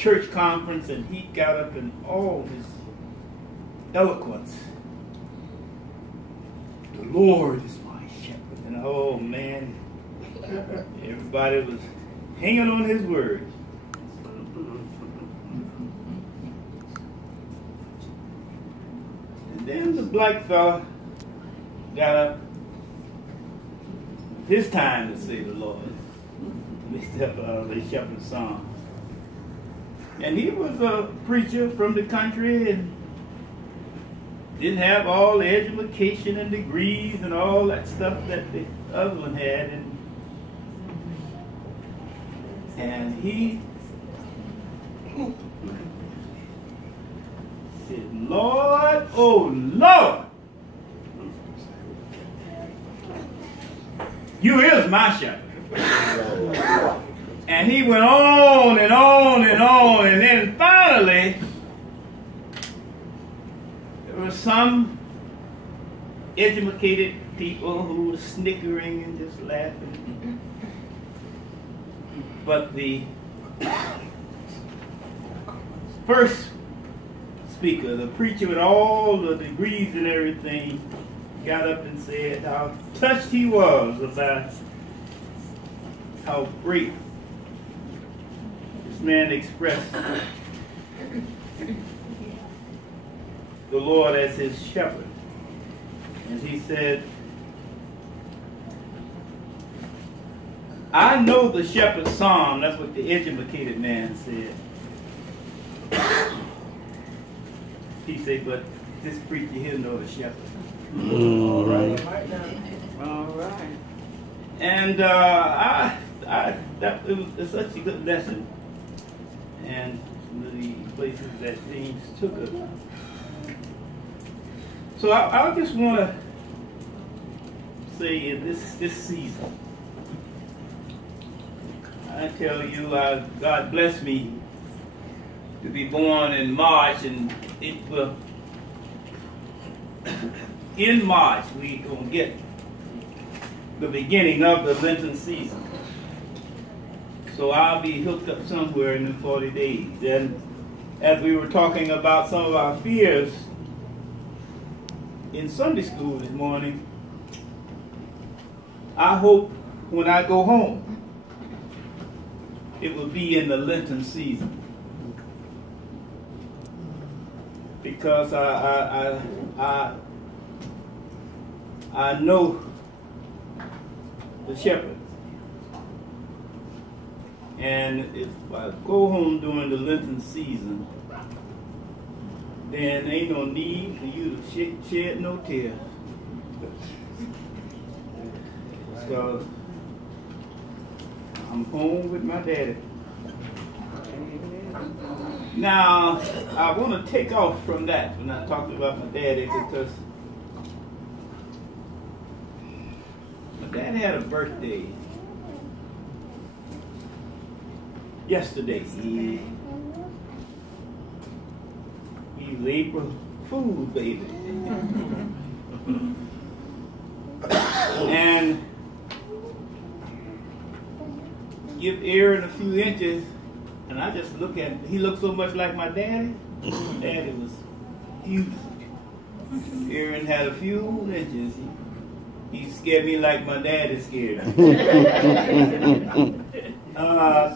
church conference, and he got up in all his eloquence. The Lord is my shepherd. And oh man, everybody was hanging on his words. And then the black fella got up. His time to say the Lord. They step out of the shepherd song. And he was a preacher from the country and didn't have all the education and degrees and all that stuff that the other one had. And he said, Lord, oh Lord, you is my shepherd. And he went on and on and on, and then finally there were some educated people who were snickering and just laughing. But the first speaker, the preacher with all the degrees and everything, got up and said how touched he was about how great this man expressed the Lord as his shepherd. And he said, I know the shepherd's psalm. That's what the educated man said. He said, but this preacher here knows the shepherd. All right. All right. And it was such a good lesson. And the places that James took us. So I just want to say in this season, I tell you, God bless me to be born in March, and it will, in March, we're going to get the beginning of the Lenten season. So I'll be hooked up somewhere in the 40 days. And as we were talking about some of our fears in Sunday school this morning, I hope when I go home, it will be in the Lenten season. Because I know the shepherd. And if I go home during the Lenten season, then ain't no need for you to shed no tears. So I'm home with my daddy. Now, I want to take off from that when I talked about my daddy, because my dad had a birthday yesterday. He was April Fool's baby. And give Aaron a few inches, and I just look at him. He looked so much like my daddy. My daddy was huge. Aaron had a few inches. He scared me like my daddy scared me. I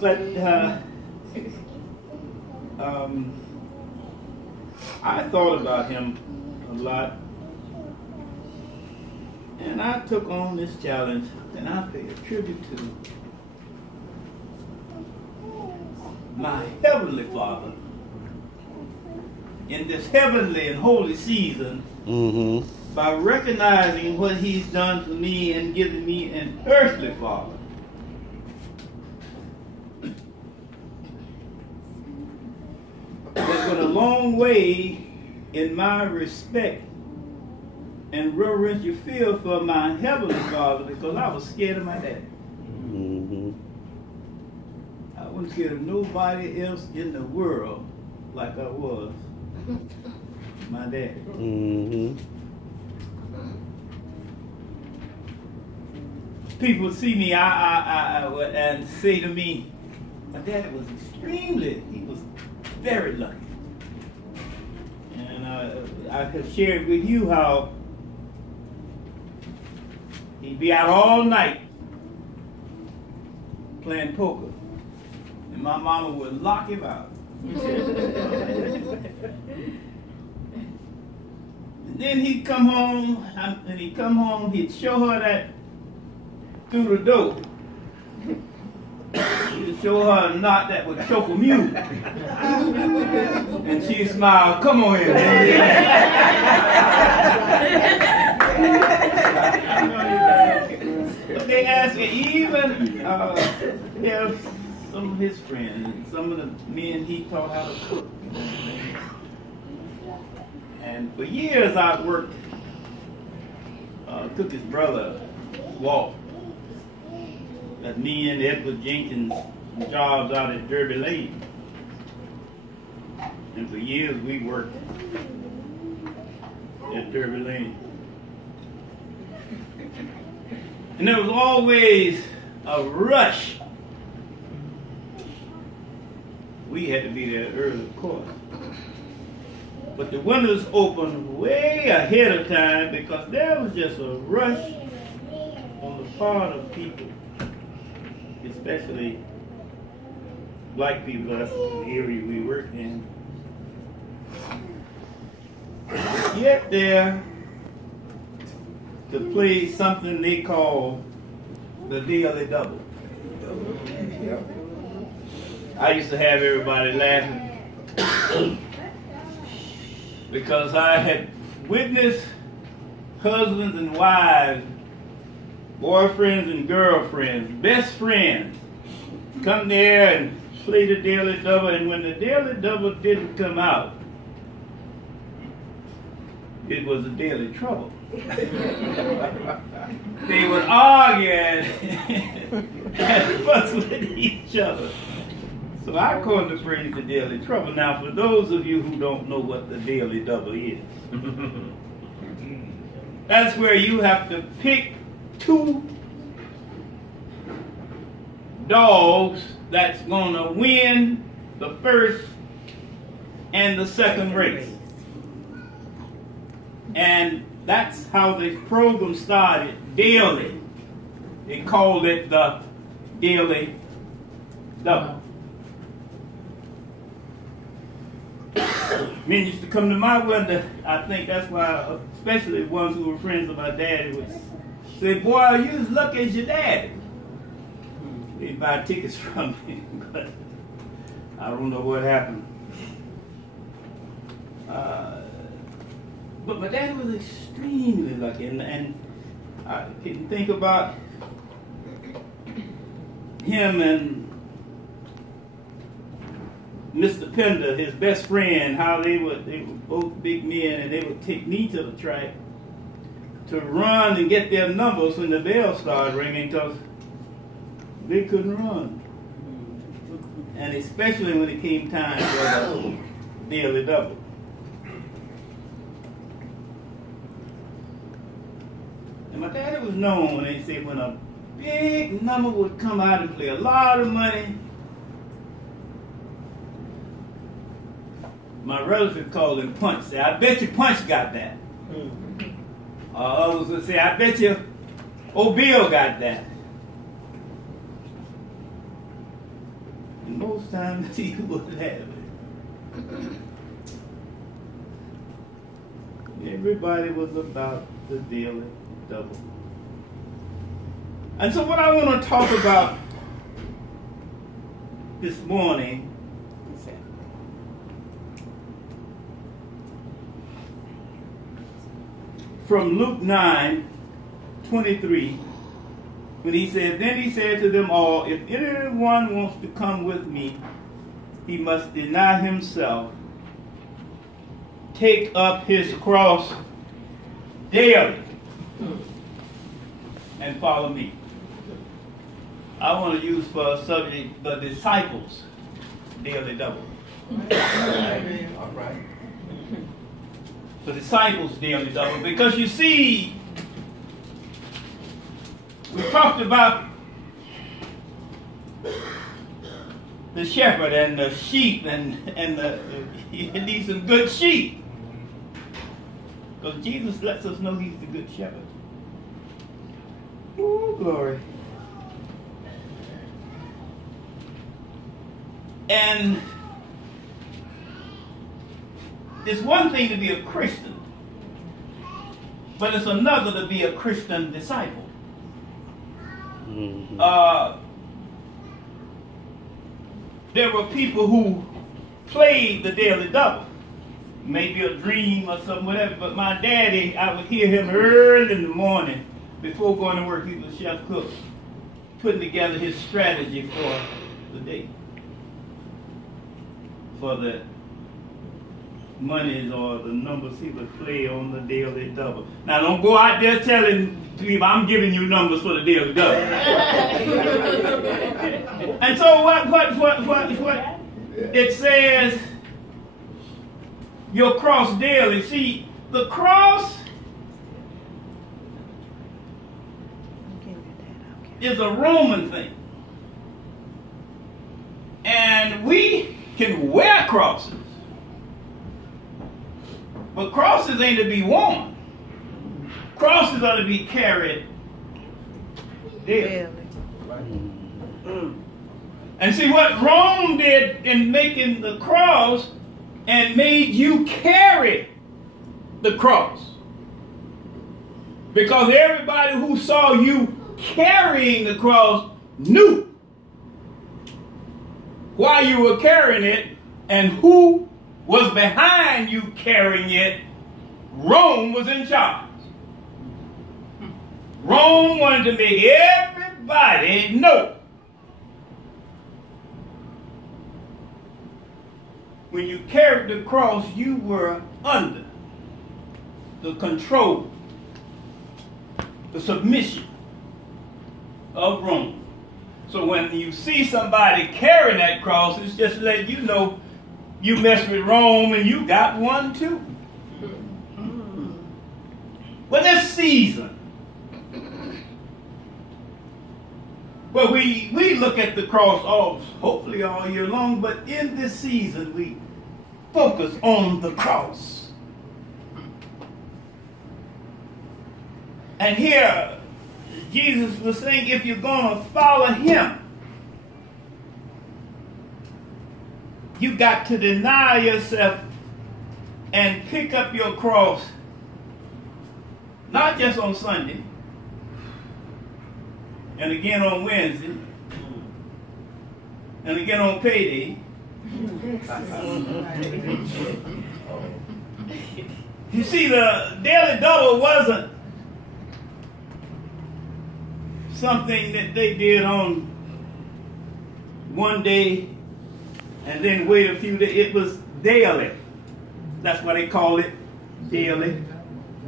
thought about him a lot, and I took on this challenge, and I pay a tribute to my Heavenly Father in this heavenly and holy season, by recognizing what He's done for me and giving me an earthly Father. It's been a long way in my respect and reverential fear for my Heavenly Father, because I was scared of my daddy. I wasn't scared of nobody else in the world like I was my daddy. People see me and say to me, my daddy was he was very lucky. And I have shared with you how he'd be out all night playing poker. And my mama would lock him out. And then he'd come home, he'd show her that through the door. He'd show her a knot that would choke a mule. And she'd smile, come on here. But they asked me, even some of his friends, and some of the men he taught how to cook. And for years I worked, took his brother, Walt, that me and Edward Jenkins jobs out at Derby Lane. And for years we worked at Derby Lane. And there was always a rush. We had to be there early, of course. But the windows opened way ahead of time because there was just a rush on the part of people, especially black people. That's the area we worked in. To get there to play something they call the Daily Double. I used to have everybody laughing because I had witnessed husbands and wives, boyfriends and girlfriends, best friends, come there and play the Daily Double, and when the Daily Double didn't come out, it was a daily trouble. They would argue and fuss with each other. So I coined the phrase the daily trouble. Now, for those of you who don't know what the Daily Double is, that's where you have to pick two dogs that's going to win the first and the second race. And that's how the program started, daily. They called it the Daily Double. Men used to come to my window. I think that's why, especially ones who were friends of my daddy, would say, boy, you as lucky as your daddy. They'd buy tickets from me, but I don't know what happened. But my daddy was extremely lucky, and I can think about him and Mr. Pender, his best friend, how they were both big men, and they would take me to the track to run and get their numbers when the bell started ringing, because they couldn't run. And especially when it came time for the Daily Double. And my daddy was known when they said when a big number would come out and play a lot of money, my relative called him Punch. Say, I bet you Punch got that. Others would say, I bet you old Bill got that. And most times he would have it. Everybody was about the Daily Double. And so what I want to talk about this morning from Luke 9:23, when he said, then he said to them all, if anyone wants to come with me, he must deny himself, take up his cross daily, and follow me. I want to use for a subject the disciples' Daily Double. All right. The disciples' Daily Double, because you see, we talked about the shepherd and the sheep, and he needs some good sheep. Because Jesus lets us know he's the good shepherd. Oh, glory. And it's one thing to be a Christian, but it's another to be a Christian disciple. There were people who played the daily double. Maybe a dream or something, whatever. But my daddy, I would hear him early in the morning before going to work. He was a chef cook, putting together his strategy for the day, for the monies or the numbers he would play on the daily double. Now, don't go out there telling people I'm giving you numbers for the daily double. And so what it says, your cross daily. See, the cross is a Roman thing. And we can wear crosses. But crosses ain't to be worn. Crosses are to be carried daily. And see what Rome did in making the cross and made you carry the cross. Because everybody who saw you carrying the cross knew why you were carrying it and who was behind you carrying it. Rome was in charge. Rome wanted to make everybody know when you carried the cross, you were under the control, the submission of Rome. So when you see somebody carrying that cross, it's just letting you know you mess with Rome and you got one too. Well, this season, well, we look at the cross hopefully all year long, but in this season we focus on the cross. And here Jesus was saying, if you're going to follow him, you got to deny yourself and pick up your cross, not just on Sunday, and again on Wednesday, and again on payday. You see, the daily double wasn't something that they did on one day and then wait a few days. It was daily. That's why they call it daily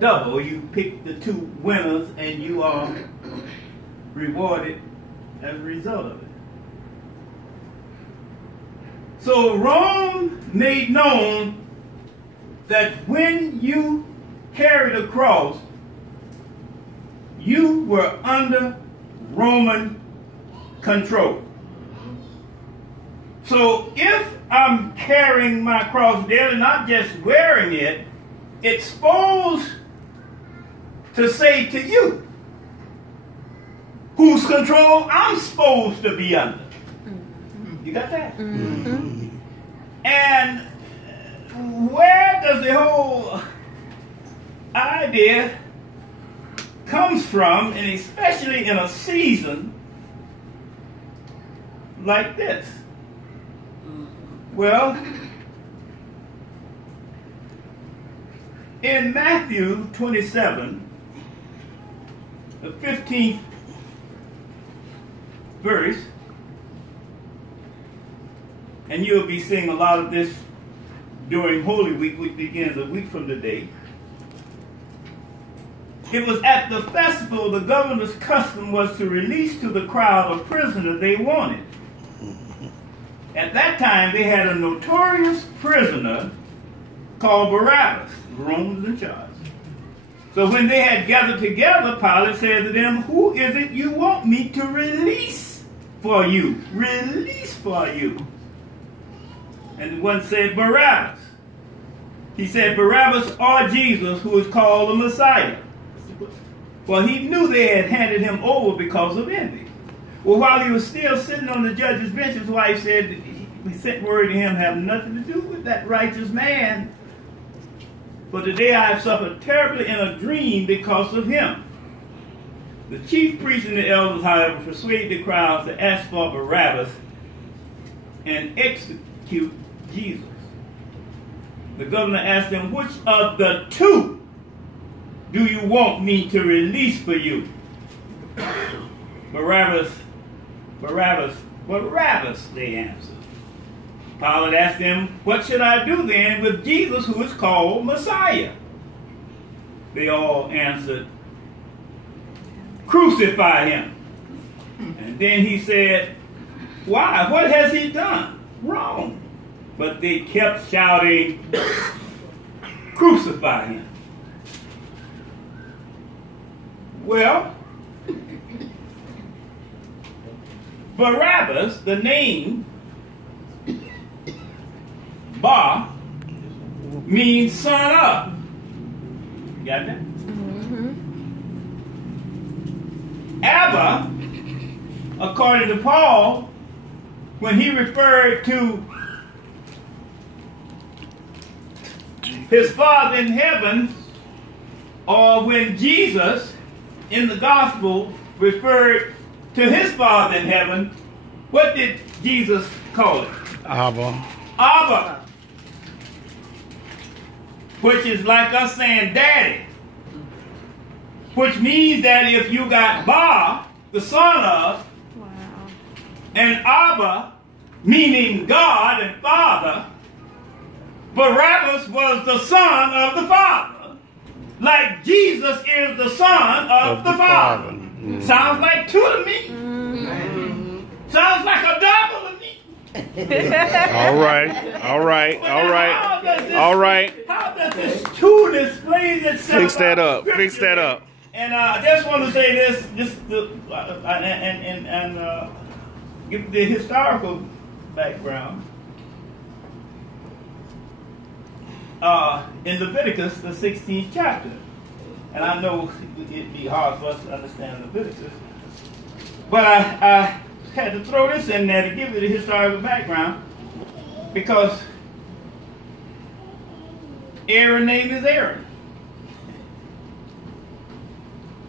double. You pick the two winners and you are rewarded as a result of it. So Rome made known that when you carried a cross, you were under Roman control. So if I'm carrying my cross daily, not just wearing it, it's supposed to say to you whose control I'm supposed to be under. You got that? Mm-hmm. And where does the whole idea comes from, and especially in a season like this? Well, in Matthew 27, the 15th verse, and you'll be seeing a lot of this during Holy Week, which begins a week from today. It was at the festival the governor's custom was to release to the crowd a prisoner they wanted. At that time, they had a notorious prisoner called Barabbas. Rome was in charge. So when they had gathered together, Pilate said to them, "Who is it you want me to release for you?" Release for you. And one said Barabbas. He said Barabbas or Jesus, who is called the Messiah. Well, he knew they had handed him over because of envy. Well, while he was still sitting on the judge's bench, his wife said, he sent word to him, have nothing to do with that righteous man. For today I have suffered terribly in a dream because of him. The chief priests and the elders, however, persuaded the crowds to ask for Barabbas and execute Jesus. The governor asked them, which of the two do you want me to release for you? Barabbas, they answered. Pilate asked them, what should I do then with Jesus, who is called Messiah? They all answered, crucify him. And then he said, why? What has he done wrong? But they kept shouting, crucify him. Well, Barabbas, the name Bar, means son of. You got that? Abba, according to Paul, when he referred to his Father in heaven, or when Jesus in the gospel referred to his Father in heaven, what did Jesus call it? Abba. Abba. Which is like us saying daddy. Which means that if you got Ba, the son of, wow, and Abba, meaning God and Father, Barabbas was the son of the Father. Like Jesus is the son of the Father. Mm-hmm. Sounds like two to me. Mm-hmm. Sounds like a double to me. All right. How does this two display itself? Fix that up. And I just want to say this, give the historical background. In Leviticus, the 16th chapter, and I know it'd be hard for us to understand Leviticus, but I had to throw this in there to give you the historical background, because Aaron's name is Aaron.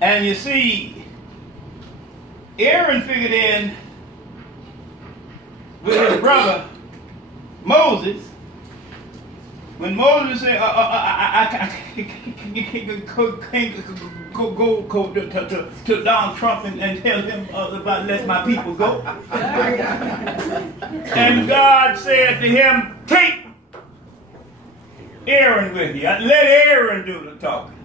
And you see, Aaron figured in with his brother Moses. When Moses said, I can't go to Donald Trump and tell him about let my people go. And God said to him, take Aaron with you. Let Aaron do the talking.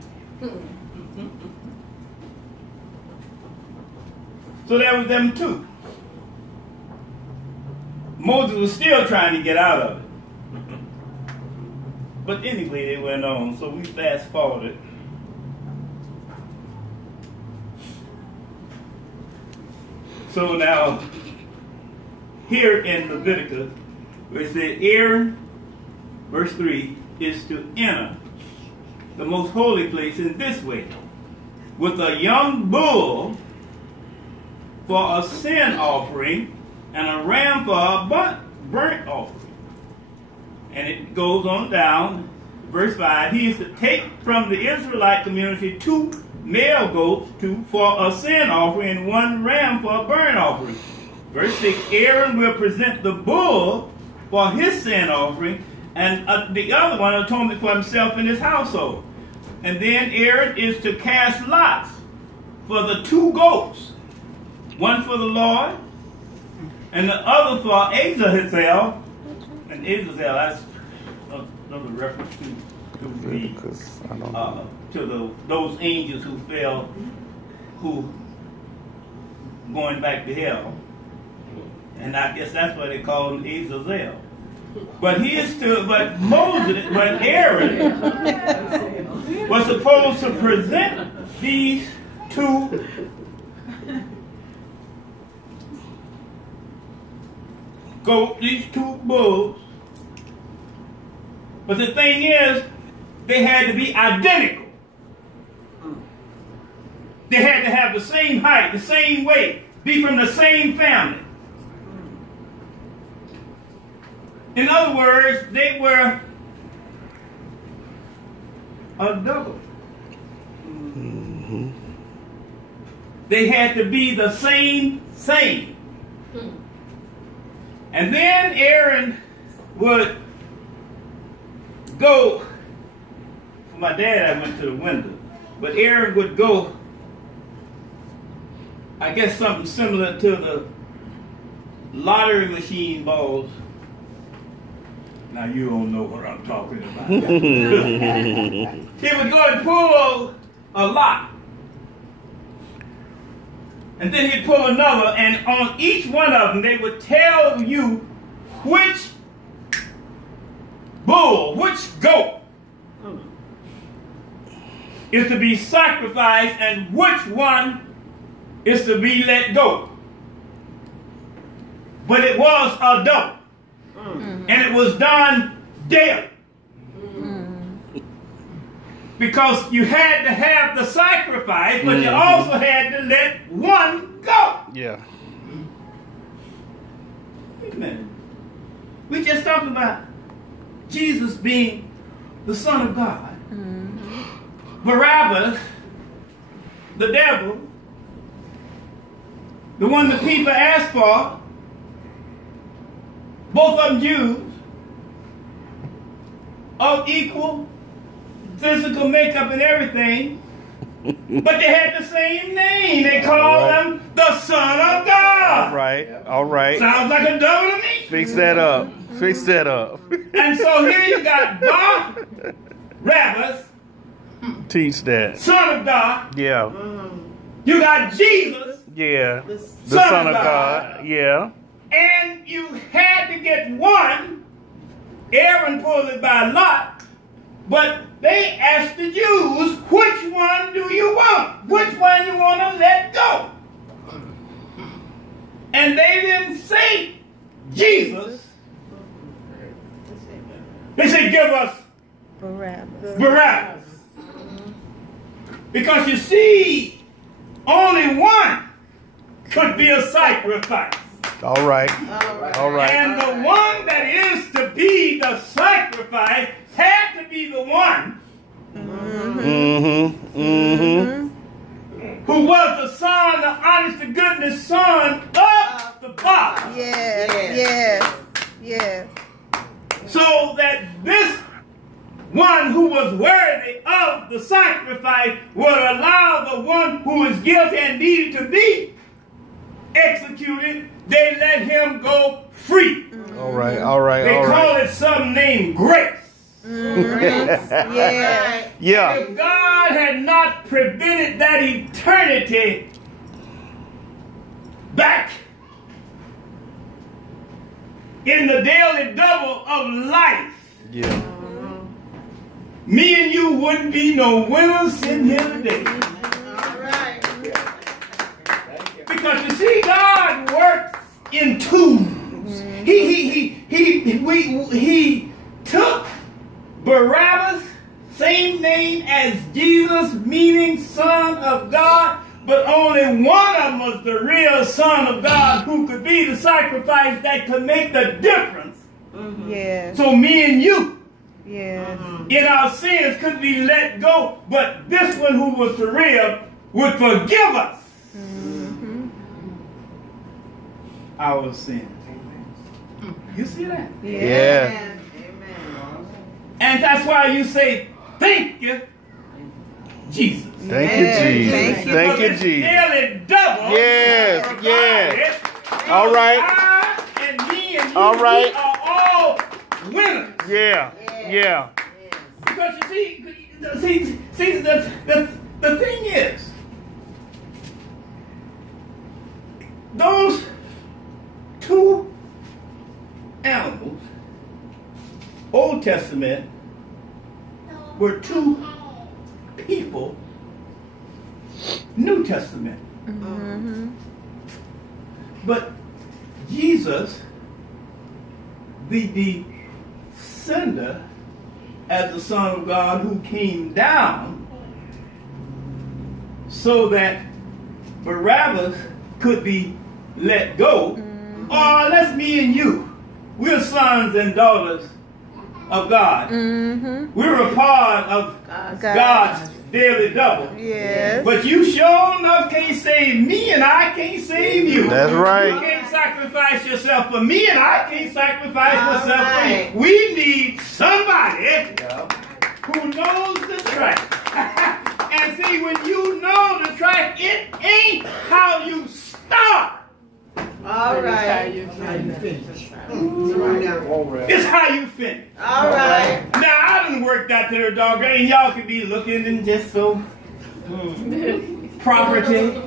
So that was them two. Moses was still trying to get out of it. But anyway, they went on, so we fast forwarded. So now, here in Leviticus, where it said Aaron, verse 3, is to enter the most holy place in this way, with a young bull for a sin offering and a ram for a burnt offering. And it goes on down, verse 5, he is to take from the Israelite community 2 male goats for a sin offering and 1 ram for a burnt offering. Verse 6, Aaron will present the bull for his sin offering and the other one atonement for himself and his household. And then Aaron is to cast lots for the 2 goats, one for the Lord and the other for Azazel. And Azazel, that's another reference to those angels who fell, who going back to hell. And I guess that's why they call him Azazel. But Aaron was supposed to present these 2 goats, these 2 bulls, But the thing is, they had to be identical. They had to have the same height, the same weight, be from the same family. In other words, they were a double. They had to be the same. And then Aaron would go, for my dad I went to the window, but Aaron would go, I guess something similar to the lottery machine balls. Now you don't know what I'm talking about. He would go and pull a lot. And then he'd pull another, and on each one of them, they would tell you which bull, which goat is to be sacrificed and which one is to be let go. But it was a double. And it was done daily. Because you had to have the sacrifice, but you also had to let one go. Yeah. Wait a minute. We just talked about Jesus being the Son of God. Barabbas, the devil, the one the people asked for, both of them Jews, of equal physical makeup and everything, but they had the same name. They called him the Son of God. All right. All right. Sounds like a double to me. Fix that up. Fix that up. And so here you got Barabbas, Teach that. Son of God. Yeah. You got Jesus, Yeah. The Son of God. Yeah. and you had to get one. Aaron pulled it by lot, but they asked the Jews, which one do you want? Which one you want to let go? And they didn't say Jesus. They said, give us Barabbas. Because you see, only one could be a sacrifice. All right. All right. And the one that is to be the sacrifice had to be the one who was the son, the honest to goodness son of the Father. Yes. So that this one who was worthy of the sacrifice would allow the one who is guilty and needed to be executed. They let him go free. All right. All right. They All call right. it some name grace. Yeah. If God had not prevented that eternity back in the daily double of life, Yeah. me and you wouldn't be no winners sitting here today. Because you see, God works in twos. He took Barabbas, same name as Jesus, meaning Son of God, but only one of them was the real Son of God who could be the sacrifice that could make the difference. So me and you, in our sins, could be let go, but this one who was the real would forgive us our sins. You see that? Yeah. And that's why you say, thank you, Jesus. Thank you, Jesus. Thank you, Jesus. Nearly double. Yes. Yes. All right. I and me and you, All right. we are all winners. Yeah. Yeah. Because you see, the thing is, those two animals, Old Testament, were two people, New Testament. But Jesus, the descender as the Son of God who came down so that Barabbas could be let go. Or let's me and you. We're sons and daughters of God. We're a part of God's daily double. Yes. But you sure enough can't save me, and I can't save you. That's right. You can't sacrifice yourself for me, and I can't sacrifice myself for you. We need somebody who knows the track. And see, when you know the track, it ain't how you start. All right. It's how you finish. All right. Now, I done worked out to the dog, and y'all could be looking and just so property.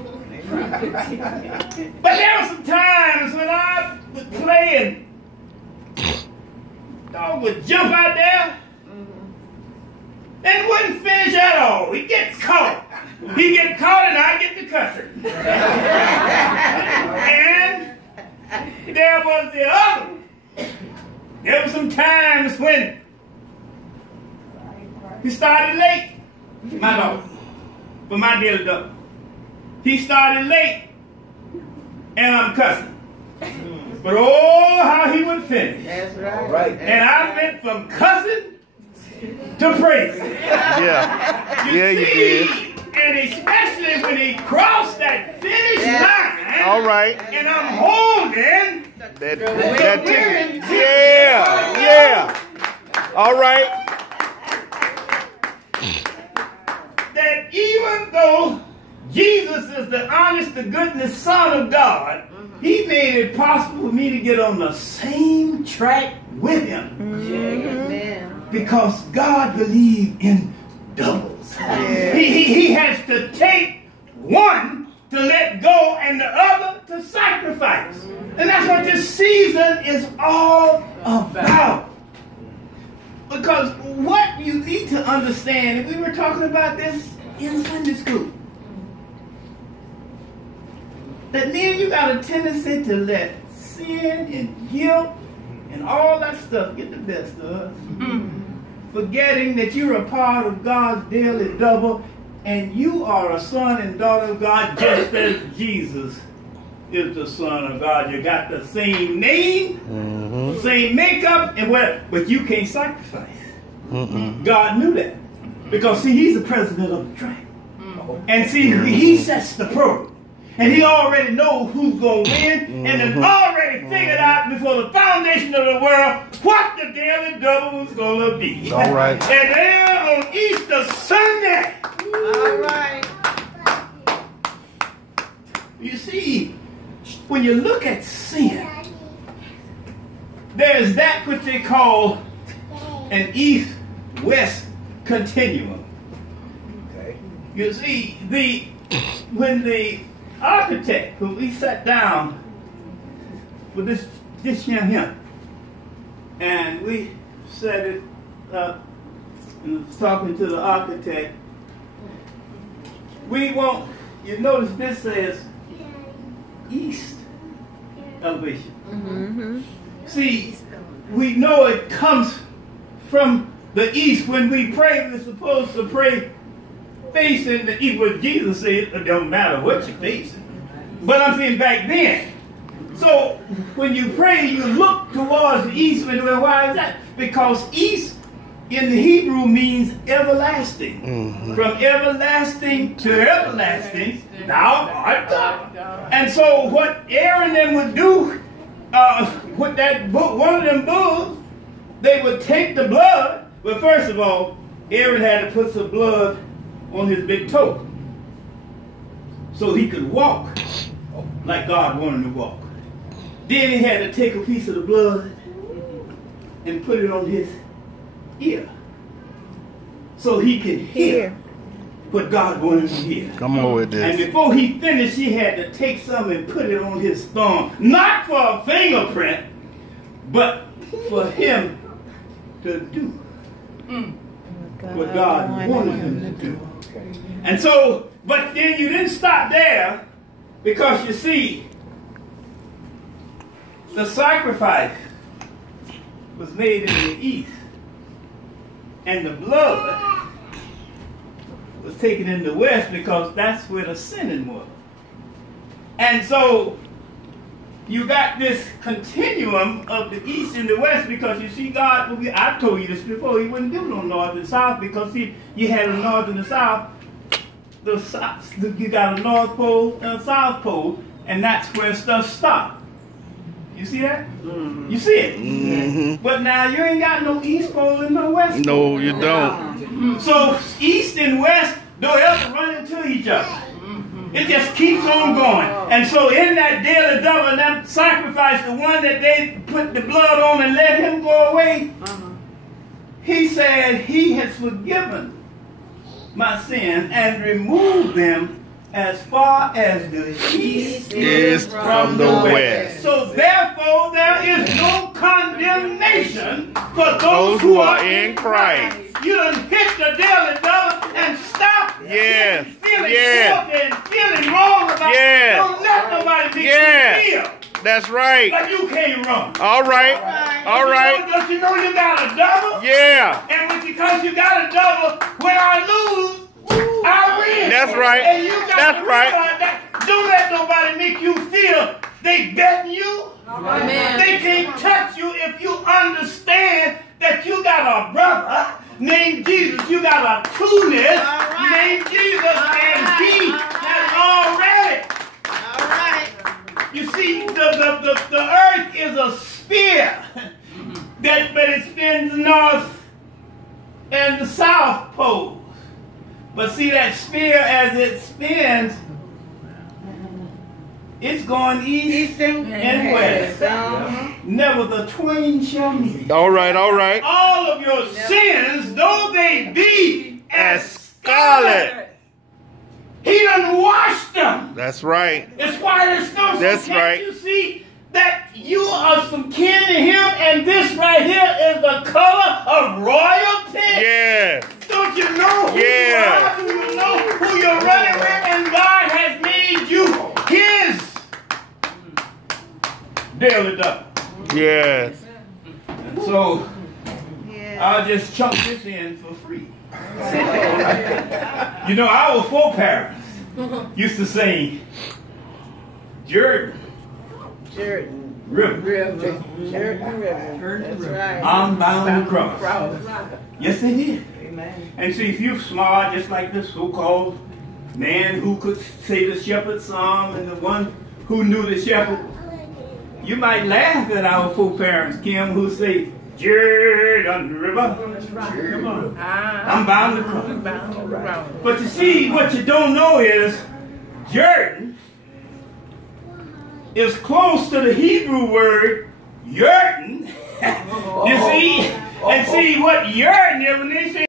But there were some times when I was playing, dog would jump out there and wouldn't finish at all. He gets caught. He get caught and I get the cussing. And there was the other. There were some times when he started late, my dog, for my daily double. He started late and I'm cussing. But oh, how he would finish. That's right. And I went from cussing to praise. Yeah. You Yeah, you see, did. and especially when he crossed that finish line. All right. And I'm holding That ticket. Yeah. Yeah. All right. that even though Jesus is the honest to goodness Son of God, he made it possible for me to get on the same track with him. Amen. Because God believed in doubles. He has to take one to let go and the other to sacrifice. And that's what this season is all about. Because what you need to understand, and we were talking about this in Sunday school, that then you got a tendency to let sin and guilt and all that stuff get the best of us. Forgetting that you're a part of God's daily double and you are a son and daughter of God just as Jesus is the Son of God. You got the same name, same makeup, and but you can't sacrifice. God knew that. Because see, he's the president of the track. And see, he sets the program. And he already knows who's going to win and has already figured out before the foundation of the world what the daily double was going to be. All right. And then on Easter Sunday, All right. you see, when you look at sin, there's that which they call an east-west continuum. You see, when the architect, when we sat down with this here, and we set it up and was talking to the architect, we want, you notice this says east elevation. See, we know it comes from the east. When we pray, we're supposed to pray facing the east. What Jesus said, it don't matter what you're facing. But I'm saying back then. So when you pray, you look towards the east. Why is that? Because east in the Hebrew means everlasting. From everlasting to everlasting, thou art God. And so what Aaron and them would do with that book, one of them bulls, they would take the blood. Well, first of all, Aaron had to put some blood on his big toe so he could walk like God wanted him to walk. Then he had to take a piece of the blood and put it on his ear so he could hear what God wanted him to hear. Come on with this. And before he finished, he had to take some and put it on his thumb, not for a fingerprint, but for him to do what God wanted him to do. And so, but then you didn't stop there, because you see, the sacrifice was made in the east. And the blood was taken in the west because that's where the sinning was. And so you got this continuum of the east and the west, because you see God, I told you this before, he wouldn't do no north and south, because see, you had a north and a south. You got a north pole and a south pole, and that's where stuff stopped. You see that? Mm-hmm. You see it? Mm-hmm. But now you ain't got no east pole and no west pole. No, you don't. Mm-hmm. So east and west don't ever run into each other. Mm-hmm. It just keeps on going. And so in that daily double, that sacrifice, the one that they put the blood on and let him go away, he said he has forgiven my sin and removed them as far as the east is from the west. So therefore there is no condemnation for those who are in Christ. You done hit the daily double and stop feeling guilty and feeling wrong about it. Don't let nobody make you feel. That's right. But you can't run. All right. All right. Don't you know you got a double? Yeah. And because you got a double, when I lose, I win. That's right. And you got That's right. That. Don't let nobody make you feel they betting you. Amen. They can't touch you if you understand that you got a brother named Jesus. You got a two-ness named Jesus, and he has already. All right. You see, the earth is a sphere, but it spins north and the south pole. But see, that sphere as it spins, it's going east and west. Never the twain shall meet. All right, all right. All of your sins, though they be as scarlet, he done washed them. That's right. It's white as snow. That's can't right. You see that you are some kin to him, and this right here is the color of royalty? Yeah. Don't you know who you are? Do you know who you're running with? And God has made you his daily double. Yes. And so I'll just chunk this in for free. You know, our foreparents used to sing Jordan River. That's right. I'm bound to cross. Yes, they did. Amen. And see, if you're smart, just like this so-called man who could say the shepherd's psalm and the one who knew the shepherd, you might laugh at our foreparents, Kim, who say, Jordan River. I'm bound to cross. But you see, what you don't know is Jordan is close to the Hebrew word Yerden. You see? And see what Yerden is when they say